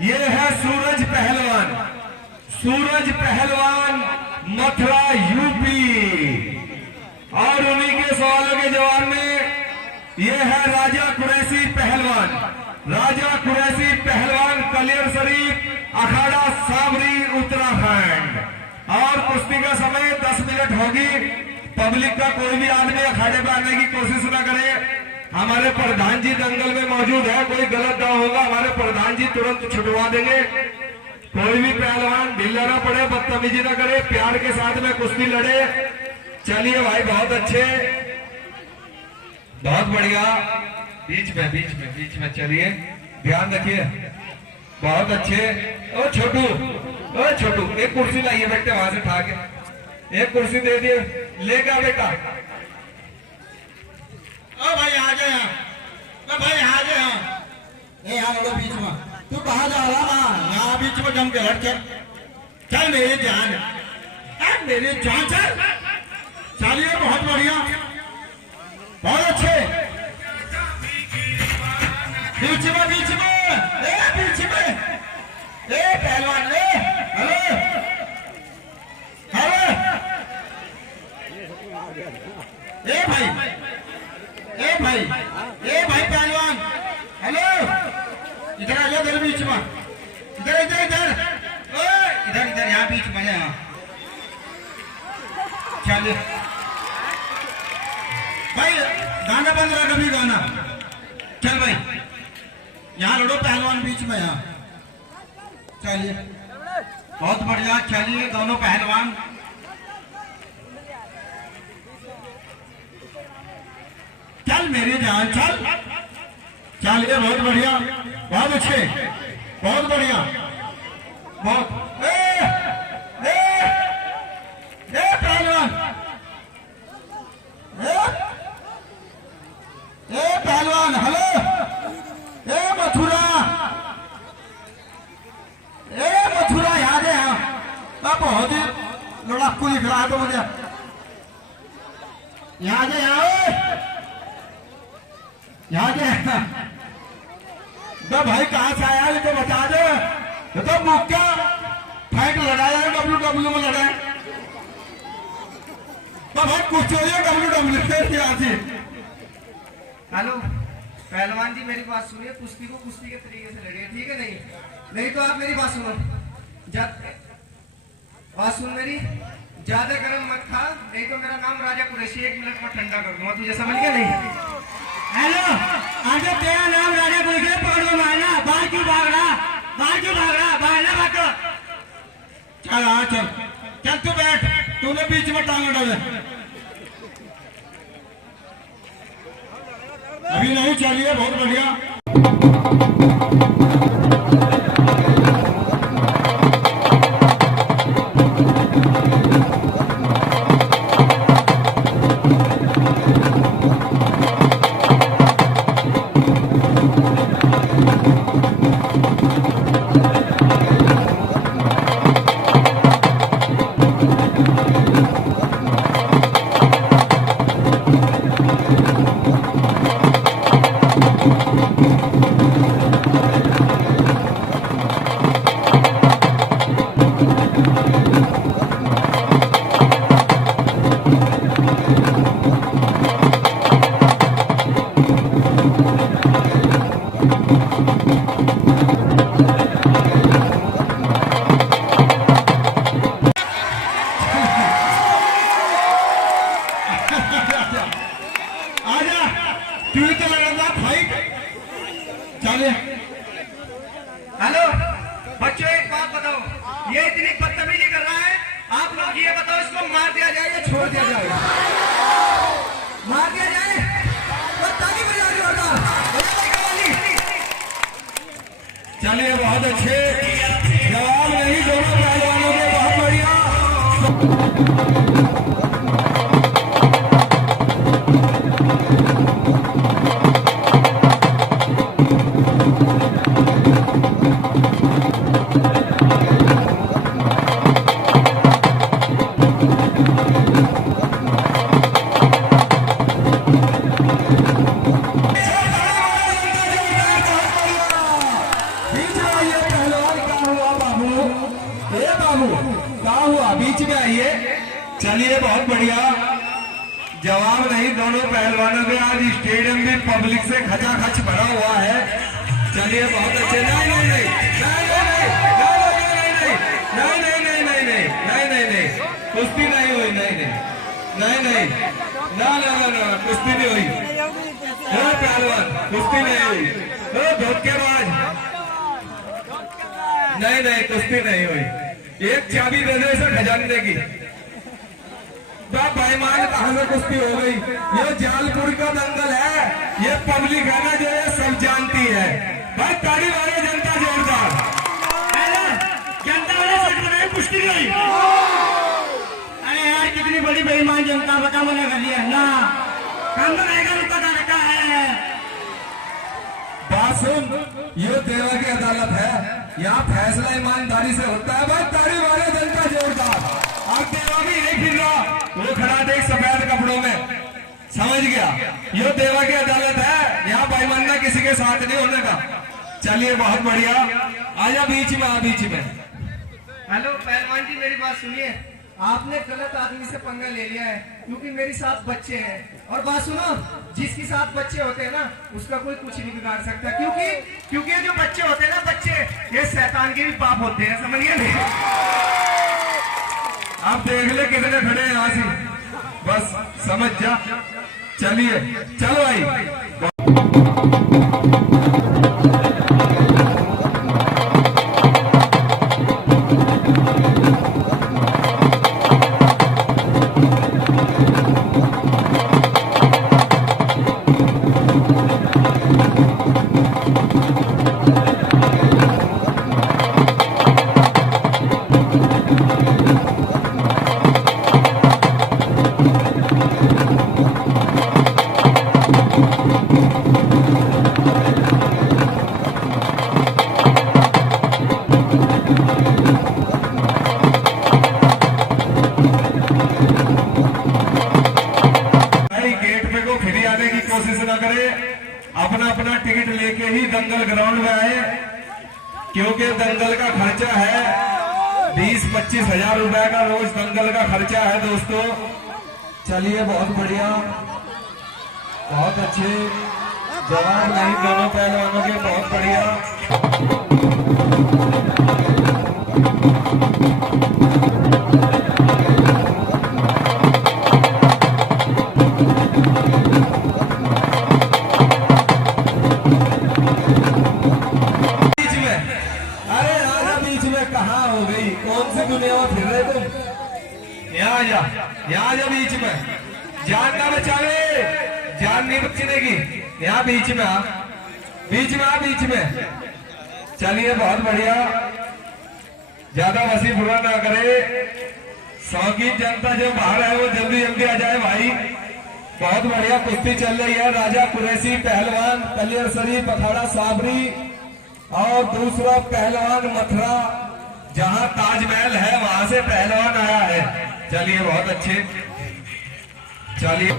ये है सूरज पहलवान, सूरज पहलवान मथुरा यूपी। और उन्हीं के सवालों के जवाब में ये है राजा कुरैशी पहलवान, राजा कुरैशी पहलवान कलियर शरीफ अखाड़ा सावरी उत्तराखंड। और कुश्ती का समय 10 मिनट होगी। पब्लिक का कोई भी आदमी अखाड़े पर आने की कोशिश न करे। हमारे प्रधान जी दंगल में मौजूद है, कोई गलत दाव होगा हमारे प्रधान जी तुरंत छुटवा देंगे। कोई भी पहलवान ढीला ना पड़े, बदतमीजी ना करे, प्यार के साथ में कुश्ती लड़े। चलिए भाई, बहुत अच्छे, बहुत बढ़िया। बीच में चलिए, ध्यान रखिए, बहुत अच्छे। ओ छोटू, ओ छोटू, एक कुर्सी लाइए बेटे वहां से उठा के, एक कुर्सी दे दिए, लेगा बेटा। ओ भाई आ जा यहाँ, ओ भाई आ जा यहाँ, यहाँ लड़ो बीच में। तू कहाँ जा रहा है? यहाँ बीच में जम के हट चल, चल मेरी जान, मेरी जान चल। चलिए बहुत बढ़िया, बहुत अच्छे। बीच में, बीच में, ए पहलवान, हेलो हेलो, ए भाई पहलवान, हेलो, इधर आ जाओ, इधर बीच में, इधर यहाँ बीच में, यहाँ चलिए भाई। गाना बंद रहा, कभी गाना चल भाई, यहाँ लड़ो पहलवान बीच में, यहाँ चलिए बहुत बढ़िया। चलिए दोनों पहलवान, चल मेरी जान चल। चलिए बहुत बढ़िया, बहुत अच्छे, बहुत बढ़िया, बहुत पहलवान, पहलवान, हेलो, मथुरा याद है? हाँ बहुत ही लड़ाकू दिख रहा है तो मुझे याद है। याद है भाई, कहाँ से आया ये तो बता दे। ये तो मुक्का फाइट लड़ाया है, डब्ल्यू में लड़ा है तो भाई कुछ हो डब्ल्यू। हेलो पहलवान जी, मेरी बात सुनिए, कुश्ती को कुश्ती के तरीके से लड़िए, ठीक है? नहीं तो आप मेरी बात सुनो, बात सुन मेरी, ज्यादा गर्म मत खा, नहीं तो मेरा नाम राजा कुरैशी 1 मिनट में ठंडा कर दूंगा, तुझे समझ गया? नहीं हेलो, आगे तेरा नाम राजा कुरैशी, पकड़ो मारना, बाहर क्यों भाग रहा, बाहर ना भागो। चल हाँ चल तू बैठ, तूने बीच में टांग डाले। अभी नहीं, चलिए बहुत बढ़िया। हेलो बच्चों, एक बात बताओ, ये इतनी बदतमीजी कर रहा है, आप लोग ये बताओ, इसको मार दिया जाए या छोड़ दिया जाए? मार दिया जाए, ताली बजा रही होगा। चलिए बहुत अच्छे जवाब, नहीं दोनों पहलवानों के, बहुत बढ़िया। बाबू क्या हुआ, बीच में आइए। चलिए बहुत बढ़िया, जवाब नहीं दोनों पहलवानों के। आज स्टेडियम भी पब्लिक से खचाखच भरा हुआ है। चलिए बहुत अच्छे। नहीं नहीं नहीं नहीं नहीं नहीं नहीं नहीं नहीं नहीं नहीं कुश्ती नहीं हुई, नहीं नहीं नहीं नहीं ना ना ना ना कुश्ती नहीं हुई। पहलवान कुश्ती नहीं हुई, धोखेबाज। नहीं नहीं कुश्ती नहीं हुई। एक चाबी दे दे इसे खजाने की। भाईमान कहां से कुश्ती हो गई? ये जालपुर का दंगल है, ये पब्लिक है ना जो ये सब जानती है। भाई ताली वाले जनता जोरदार। जनता वाले सच में कुश्ती नहीं हुई। अरे यार कितनी बड़ी बेईमान जनता, बता मैंने कर लिया ना, काम तो नहीं कर रुका रखा है। बात सुन, ये देवा की अदालत है, यहाँ फैसला ईमानदारी से होता है। भाई ताली वाले जनता जोरदार। अब देवा भी नहीं फिर रहा, वो खड़ा देख सफेद कपड़ों में, समझ गया? ये देवा की अदालत है, यहाँ बेईमानना किसी के साथ नहीं होने का। चलिए बहुत बढ़िया, आजा बीच में, आ बीच में। हेलो पहलवान जी, मेरी बात सुनिए। आपने गलत आदमी से पंगा ले लिया है, क्योंकि मेरे साथ बच्चे हैं। और बात सुनो, जिसके साथ बच्चे होते हैं ना, उसका कोई कुछ नहीं बिगाड़ सकता। क्योंकि ये जो बच्चे होते हैं ना, बच्चे ये शैतान के भी बाप होते हैं, समझिए नहीं? आप देख ले कितने खड़े हैं यहाँ से, बस समझ जा। चलिए चलो भाई। अपना अपना टिकट लेके ही दंगल ग्राउंड में आए, क्योंकि दंगल का खर्चा है 20-25 हजार रुपए का रोज दंगल का खर्चा है दोस्तों। चलिए बहुत बढ़िया, बहुत अच्छे जवाब नहीं दोनों पहलवानों के, बहुत बढ़िया। यहाँ जा बीच में, जान ना बचावे, जान नहीं बचने की। यहाँ बीच में आ, बीच में आ, बीच में। चलिए बहुत बढ़िया, ज्यादा वसी बुरा ना करे। शौकीन जनता जो बाहर है वो जल्दी जल्दी आ जाए भाई। बहुत बढ़िया कुश्ती चल रही है। राजा कुरैशी पहलवान कलियर शरीफ अखाड़ा साबरी और दूसरा पहलवान मथुरा, जहां ताजमहल है वहां से पहलवान आया है। चलिए बहुत अच्छे, चलिए